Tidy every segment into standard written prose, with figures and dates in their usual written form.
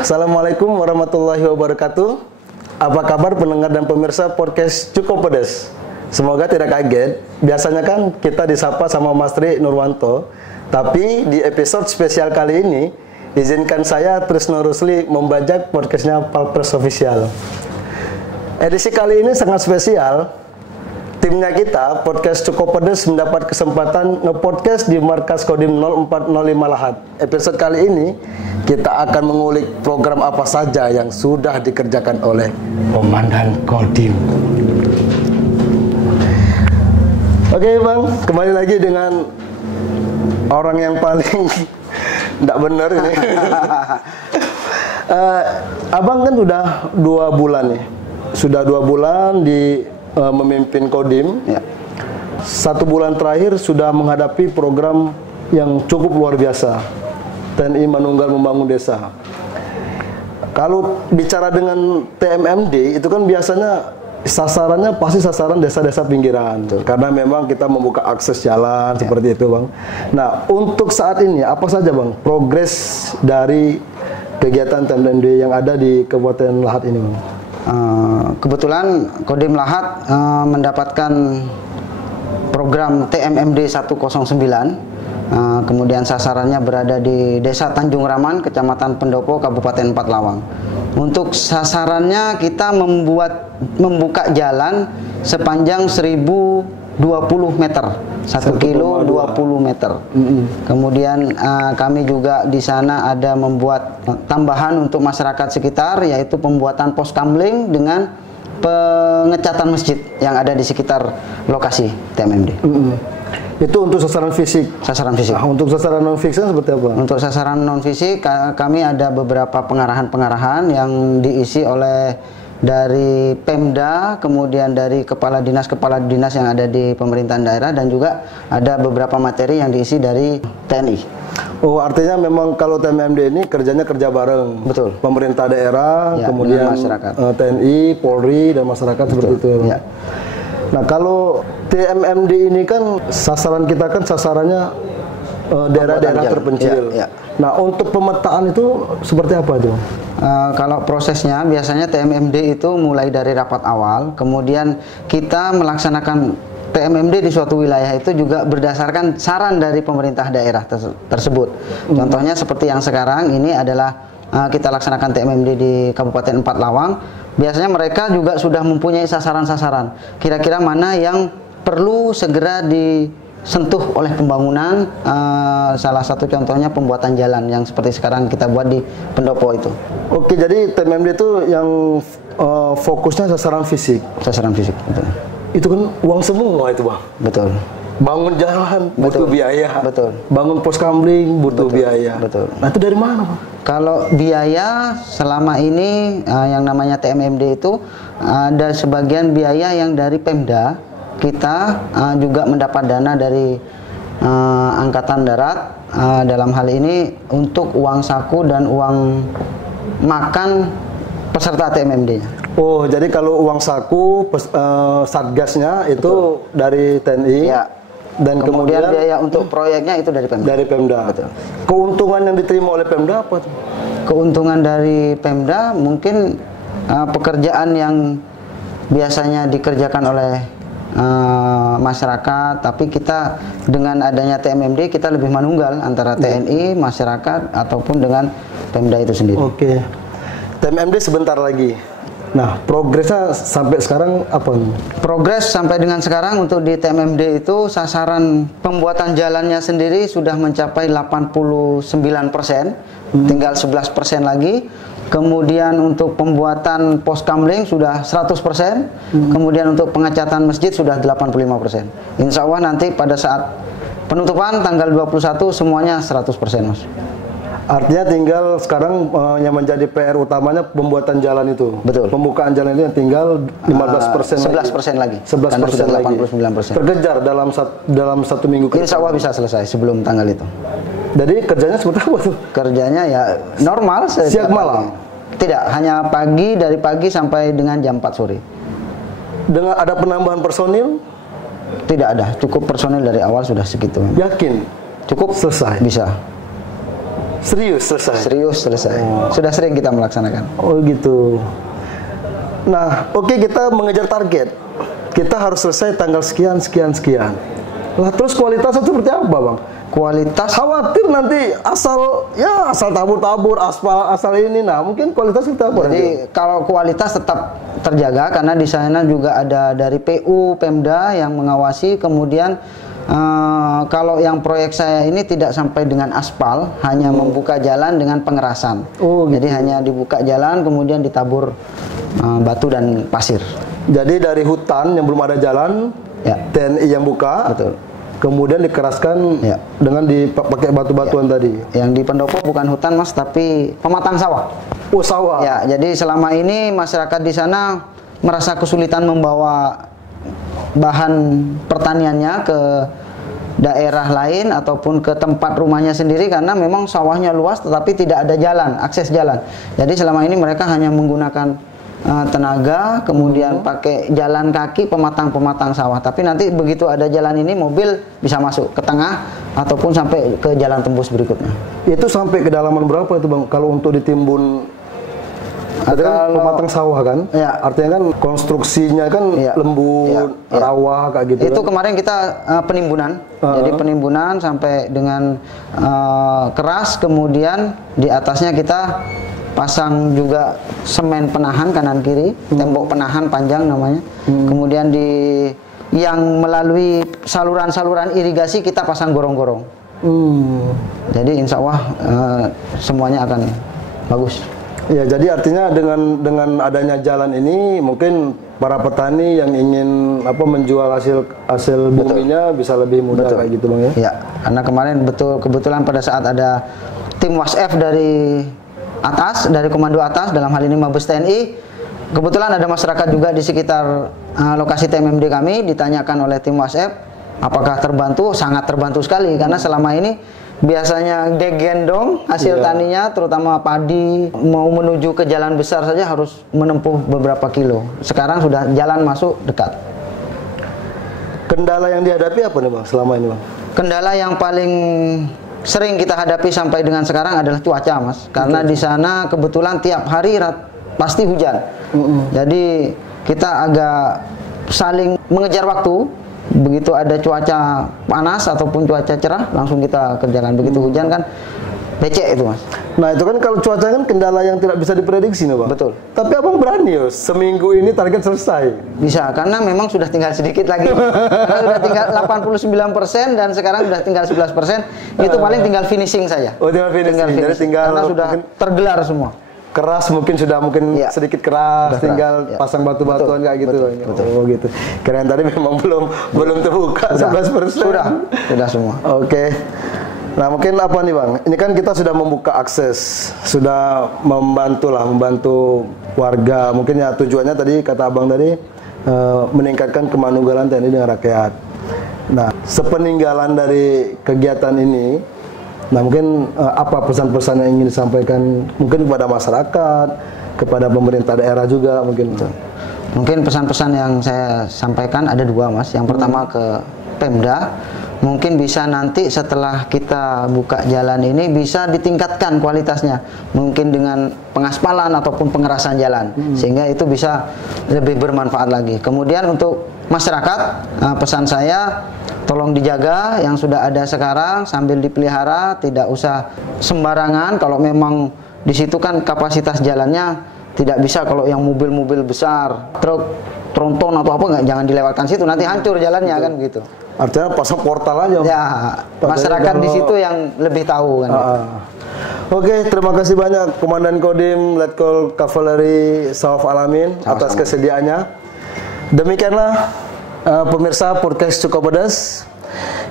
Assalamualaikum warahmatullahi wabarakatuh. Apa kabar pendengar dan pemirsa podcast Cukup Pedes? Semoga tidak kaget. Biasanya kan kita disapa sama Mas Tri Nurwanto. Tapi di episode spesial kali ini, izinkan saya Trisno Rusli membajak podcastnya Palpres Official. Edisi kali ini sangat spesial. Timnya kita, podcast Cukup Pedes, mendapat kesempatan nge-podcast di markas Kodim 0405 Lahat. Episode kali ini, kita akan mengulik program apa saja yang sudah dikerjakan oleh Komandan Kodim. Oke Bang, kembali lagi dengan orang yang paling tidak benar ini. Abang kan sudah 2 bulan nih. Sudah 2 bulan di memimpin Kodim. Ya. 1 bulan terakhir sudah menghadapi program yang cukup luar biasa. TNI Manunggal Membangun Desa. Kalau bicara dengan TMMD itu kan biasanya sasarannya pasti sasaran desa-desa pinggiran. Karena memang kita membuka akses jalan seperti itu, Bang. Nah, untuk saat ini apa saja, Bang, progres dari kegiatan TMMD yang ada di Kabupaten Lahat ini, Bang? Kebetulan Kodim Lahat mendapatkan program TMMD 109. Kemudian sasarannya berada di Desa Tanjung Raman, Kecamatan Pendopo, Kabupaten Empat Lawang. Untuk sasarannya kita membuka jalan sepanjang 1020 meter, 1 kilo 20 meter. Kemudian kami juga di sana ada membuat tambahan untuk masyarakat sekitar, yaitu pembuatan pos kamling dengan pengecatan masjid yang ada di sekitar lokasi TMMD. Itu untuk sasaran fisik. Sasaran fisik. Nah, untuk sasaran non fisik seperti apa? Untuk sasaran non fisik kami ada beberapa pengarahan-pengarahan yang diisi oleh dari Pemda, kemudian dari kepala dinas yang ada di pemerintahan daerah, dan juga ada beberapa materi yang diisi dari TNI. Oh, artinya memang kalau TMMD ini kerjanya kerja bareng. Betul. Pemerintah daerah, ya, kemudian masyarakat. TNI, Polri, dan masyarakat. Betul. Seperti itu. Ya. Nah, kalau TMMD ini kan sasaran kita kan sasarannya daerah-daerah terpencil. Ya, ya. Nah, untuk pemetaan itu seperti apa itu? Kalau prosesnya biasanya TMMD itu mulai dari rapat awal, kemudian kita melaksanakan TMMD di suatu wilayah itu juga berdasarkan saran dari pemerintah daerah tersebut. Contohnya seperti yang sekarang ini adalah kita laksanakan TMMD di Kabupaten Empat Lawang. Biasanya mereka juga sudah mempunyai sasaran-sasaran. Kira-kira mana yang perlu segera disentuh oleh pembangunan. Salah satu contohnya pembuatan jalan yang seperti sekarang kita buat di Pendopo itu. Oke, jadi TMMD itu yang fokusnya sasaran fisik. Sasaran fisik, betul. Itu kan uang semua itu, Bang. Betul. Bangun jalan butuh biaya. Betul. Bangun pos kamling butuh biaya. Betul. Nah, itu dari mana, Bang? Kalau biaya selama ini yang namanya TMMD itu ada sebagian biaya yang dari Pemda. Kita juga mendapat dana dari Angkatan Darat dalam hal ini untuk uang saku dan uang makan peserta TMMD-nya. Oh, jadi kalau uang saku satgasnya itu dari TNI. Ya. Dan kemudian biaya untuk proyeknya itu dari Pemda. Dari Pemda. Betul. Keuntungan yang diterima oleh Pemda apa tuh? Keuntungan dari Pemda mungkin pekerjaan yang biasanya dikerjakan oleh masyarakat, tapi kita dengan adanya TMMD kita lebih manunggal antara TNI, masyarakat ataupun dengan Pemda itu sendiri. Oke. TMMD sebentar lagi. Nah, progresnya sampai sekarang apa? Progres sampai dengan sekarang untuk di TMMD itu sasaran pembuatan jalannya sendiri sudah mencapai 89%, tinggal 11% lagi. Kemudian untuk pembuatan pos kamling sudah 100%, kemudian untuk pengecatan masjid sudah 85%. Insya Allah nanti pada saat penutupan tanggal 21 semuanya 100%, Mas. Artinya tinggal sekarang yang menjadi PR utamanya pembuatan jalan itu. Betul. Pembukaan jalan itu tinggal 15% 11% lagi. 11% lagi. 89%. Terkejar dalam 1 minggu ke Insya Allah bisa selesai sebelum tanggal itu. Jadi kerjanya seperti apa tuh? Kerjanya ya normal. Siang malam? Tidak, hanya pagi, dari pagi sampai dengan jam 4 sore. Dengan ada penambahan personil? Tidak ada, cukup personil dari awal sudah segitu. Yakin? Cukup? Selesai? Bisa. Serius selesai? Serius selesai. Sudah sering kita melaksanakan. Oh gitu. Nah, oke, kita mengejar target. Kita harus selesai tanggal sekian, sekian, sekian. Lah terus kualitasnya seperti apa, Bang? Kualitas Khawatir nanti asal tabur-tabur, asal ini. Nah, mungkin kualitas seperti apa? Jadi kalau kualitas tetap terjaga karena di sana juga ada dari PU, Pemda yang mengawasi. Kemudian kalau yang proyek saya ini tidak sampai dengan aspal, hanya membuka jalan dengan pengerasan. Oh, gitu. Jadi hanya dibuka jalan kemudian ditabur batu dan pasir. Jadi dari hutan yang belum ada jalan, Ya. TNI yang buka, Betul. kemudian dikeraskan Ya. dengan dipakai batu-batuan tadi. Yang di Pendopo bukan hutan Mas, tapi pematang sawah. Oh, sawah. Ya, jadi selama ini masyarakat di sana merasa kesulitan membawa bahan pertaniannya ke daerah lain ataupun ke tempat rumahnya sendiri karena memang sawahnya luas tetapi tidak ada jalan, akses jalan. Jadi selama ini mereka hanya menggunakan tenaga, kemudian pakai jalan kaki pematang-pematang sawah. Tapi nanti begitu ada jalan ini mobil bisa masuk ke tengah ataupun sampai ke jalan tembus berikutnya. Itu sampai kedalaman berapa itu, Bang? Kalau untuk ditimbun, ada kan pematang sawah kan? Ya. Artinya kan konstruksinya kan Ya. lembut, Ya. rawa kayak gitu. Itu kan? kemarin kita penimbunan. Jadi penimbunan sampai dengan keras, kemudian di atasnya kita pasang juga semen penahan kanan kiri, tembok penahan panjang namanya. Kemudian yang melalui saluran-saluran irigasi kita pasang gorong-gorong. Jadi insya Allah semuanya akan bagus. Ya, jadi artinya dengan adanya jalan ini mungkin para petani yang ingin menjual hasil buminya bisa lebih mudah. Betul. Kayak gitu, Bang ya. Ya, karena kemarin kebetulan pada saat ada tim WASF dari atas, dari komando atas, dalam hal ini Mabes TNI, kebetulan ada masyarakat juga di sekitar lokasi TMMD kami, ditanyakan oleh tim WASF apakah terbantu. Sangat terbantu sekali karena selama ini biasanya digendong hasil taninya, terutama padi, mau menuju ke jalan besar saja harus menempuh beberapa kilo. Sekarang sudah jalan masuk dekat. Kendala yang dihadapi apa nih, Bang, selama ini, Bang? Kendala yang paling sering kita hadapi sampai dengan sekarang adalah cuaca, Mas. Karena di sana kebetulan tiap hari pasti hujan. Jadi kita agak saling mengejar waktu. Begitu ada cuaca panas ataupun cuaca cerah, langsung kita kerjakan. Begitu hujan kan becek itu, Mas. Nah, itu kan kalau cuaca kan kendala yang tidak bisa diprediksi nih, Bang. Betul. Tapi Abang berani seminggu ini target selesai. Bisa, karena memang sudah tinggal sedikit lagi. Karena sudah tinggal 89% dan sekarang sudah tinggal 11%. Itu paling tinggal finishing saja. Oh, tinggal finishing. Jadi tinggal karena sudah tergelar semua. Keras mungkin sedikit keras, tinggal pasang batu-batuan kayak gitu. Betul. Oh, gitu. Keren, tadi memang belum terbuka 11%. Sudah semua. Oke. Nah, mungkin apa nih, Bang? Ini kan kita sudah membuka akses, sudah membantu warga. Mungkin ya tujuannya tadi kata Abang tadi meningkatkan kemanunggalan TNI dengan rakyat. Nah, sepeninggalan dari kegiatan ini, nah mungkin apa pesan-pesan yang ingin disampaikan mungkin kepada masyarakat, kepada pemerintah daerah juga mungkin. Mungkin pesan-pesan yang saya sampaikan ada dua, Mas. Yang pertama ke Pemda, mungkin bisa nanti setelah kita buka jalan ini bisa ditingkatkan kualitasnya, mungkin dengan pengaspalan ataupun pengerasan jalan, sehingga itu bisa lebih bermanfaat lagi. Kemudian untuk masyarakat, pesan saya tolong dijaga yang sudah ada sekarang sambil dipelihara, tidak usah sembarangan. Kalau memang di situ kan kapasitas jalannya tidak bisa, kalau yang mobil-mobil besar, truk, tronton atau apa, jangan dilewatkan situ, nanti hancur jalannya. Betul. Kan begitu. Artinya pasang portal aja. Ya, masyarakat di situ yang lebih tahu kan. Oke, terima kasih banyak Komandan Kodim Letkol Kavaleri Sawaf Alamin atas kesediaannya. Demikianlah pemirsa podcast Cukup Pedas.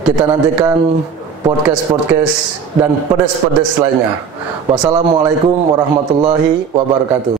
Kita nantikan podcast dan pedas-pedas lainnya. Wassalamualaikum warahmatullahi wabarakatuh.